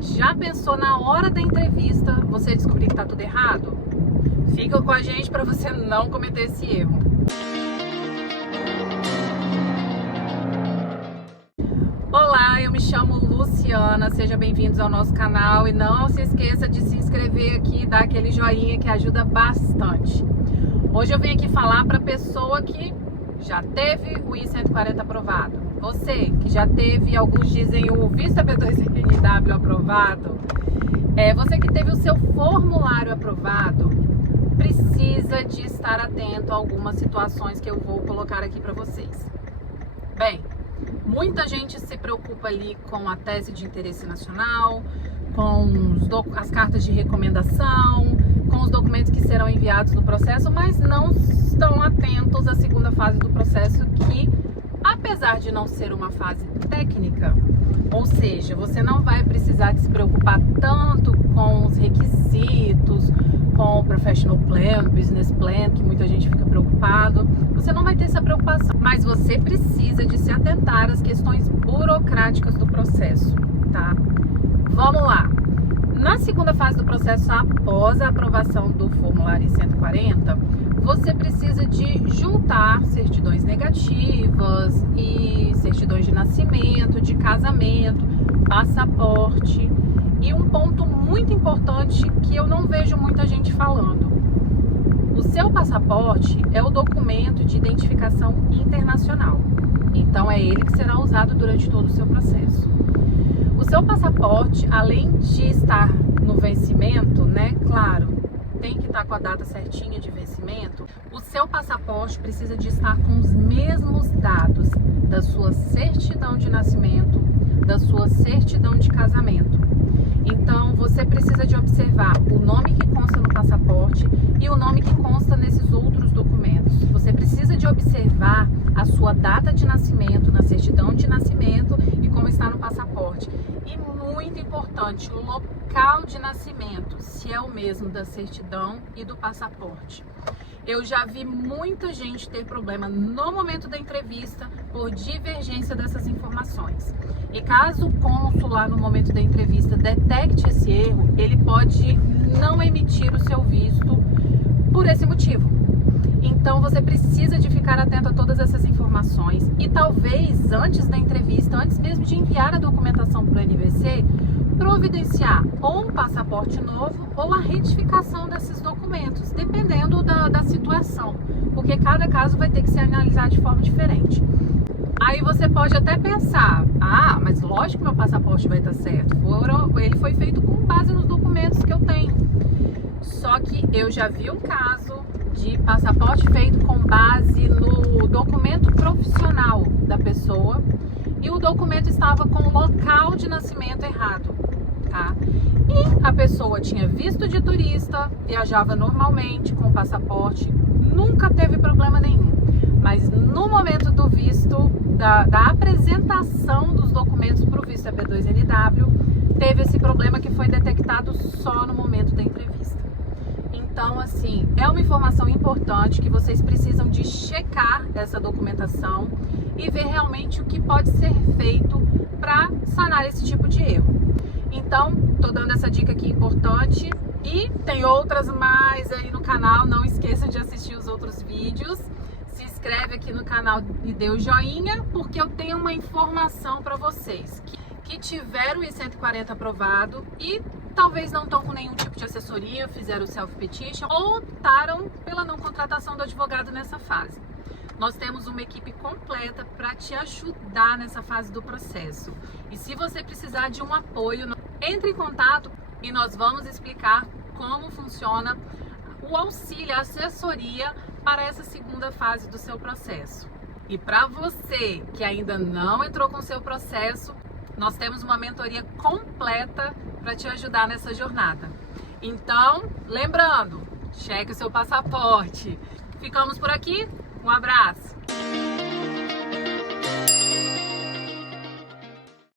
Já pensou na hora da entrevista você descobrir que tá tudo errado? Fica com a gente para você não cometer esse erro. Olá, eu me chamo Luciana, sejam bem-vindos ao nosso canal e não se esqueça de se inscrever aqui e dar aquele joinha que ajuda bastante. Hoje eu vim aqui falar para a pessoa que já teve o I-140 aprovado. Você que já teve, alguns dizem, o Vista B2NW aprovado. Você que teve o seu formulário aprovado, precisa de estar atento a algumas situações que eu vou colocar aqui para vocês. Bem, muita gente se preocupa ali com a tese de interesse nacional, com as cartas de recomendação, com os documentos que serão enviados no processo, mas não estão atentos à segunda fase do processo que, apesar de não ser uma fase técnica, ou seja, você não vai precisar de se preocupar tanto com os requisitos, com o Professional Plan, Business Plan, que muita gente fica preocupado. Você não vai ter essa preocupação, mas você precisa de se atentar às questões burocráticas do processo, tá? Vamos lá! Na segunda fase do processo, após a aprovação do formulário I-140, você precisa de juntar certidões negativas e certidões de nascimento, de casamento, passaporte e um ponto muito importante que eu não vejo muita gente falando. O seu passaporte é o documento de identificação internacional, então é ele que será usado durante todo o seu processo. O seu passaporte, além de estar no vencimento, né, claro, tem que estar com a data certinha de vencimento, o seu passaporte precisa de estar com os mesmos dados da sua certidão de nascimento, da sua certidão de casamento. Então, você precisa de observar o nome que consta no passaporte e o nome que consta nesses outros documentos. Você precisa de observar a sua data de nascimento na certidão de nascimento e como está no passaporte. E muito importante, o local de nascimento, se é o mesmo da certidão e do passaporte. Eu já vi muita gente ter problema no momento da entrevista por divergência dessas informações. E caso o cônsul lá no momento da entrevista detecte esse erro, ele pode não emitir o seu visto por esse motivo. Então você precisa de ficar atento a todas essas informações e talvez antes da entrevista, antes mesmo de enviar a documentação para o NVC, providenciar ou um passaporte novo ou a retificação desses documentos, dependendo da situação, porque cada caso vai ter que ser analisado de forma diferente. Aí você pode até pensar, mas lógico que meu passaporte vai estar certo, ele foi feito com base nos documentos que eu tenho. Só que eu já vi um caso de passaporte feito com base no documento profissional da pessoa e o documento estava com o local de nascimento errado, tá? E a pessoa tinha visto de turista, viajava normalmente com o passaporte, nunca teve problema nenhum. Mas no momento do visto, da apresentação dos documentos para o visto B2NW, teve esse problema que foi detectado só no momento da entrevista. Então, assim, é uma informação importante que vocês precisam de checar essa documentação e ver realmente o que pode ser feito para sanar esse tipo de erro. Então, tô dando essa dica aqui importante e tem outras mais aí no canal, não esqueça de assistir os outros vídeos. Se inscreve aqui no canal e dê o joinha, porque eu tenho uma informação para vocês que tiveram o I-140 aprovado e talvez não estão com nenhum tipo de assessoria, fizeram o self-petition ou optaram pela não contratação do advogado nessa fase. Nós temos uma equipe completa para te ajudar nessa fase do processo. E se você precisar de um apoio, entre em contato e nós vamos explicar como funciona o auxílio, a assessoria para essa segunda fase do seu processo. E para você que ainda não entrou com o seu processo, nós temos uma mentoria completa para te ajudar nessa jornada. Então, lembrando, cheque o seu passaporte. Ficamos por aqui, um abraço!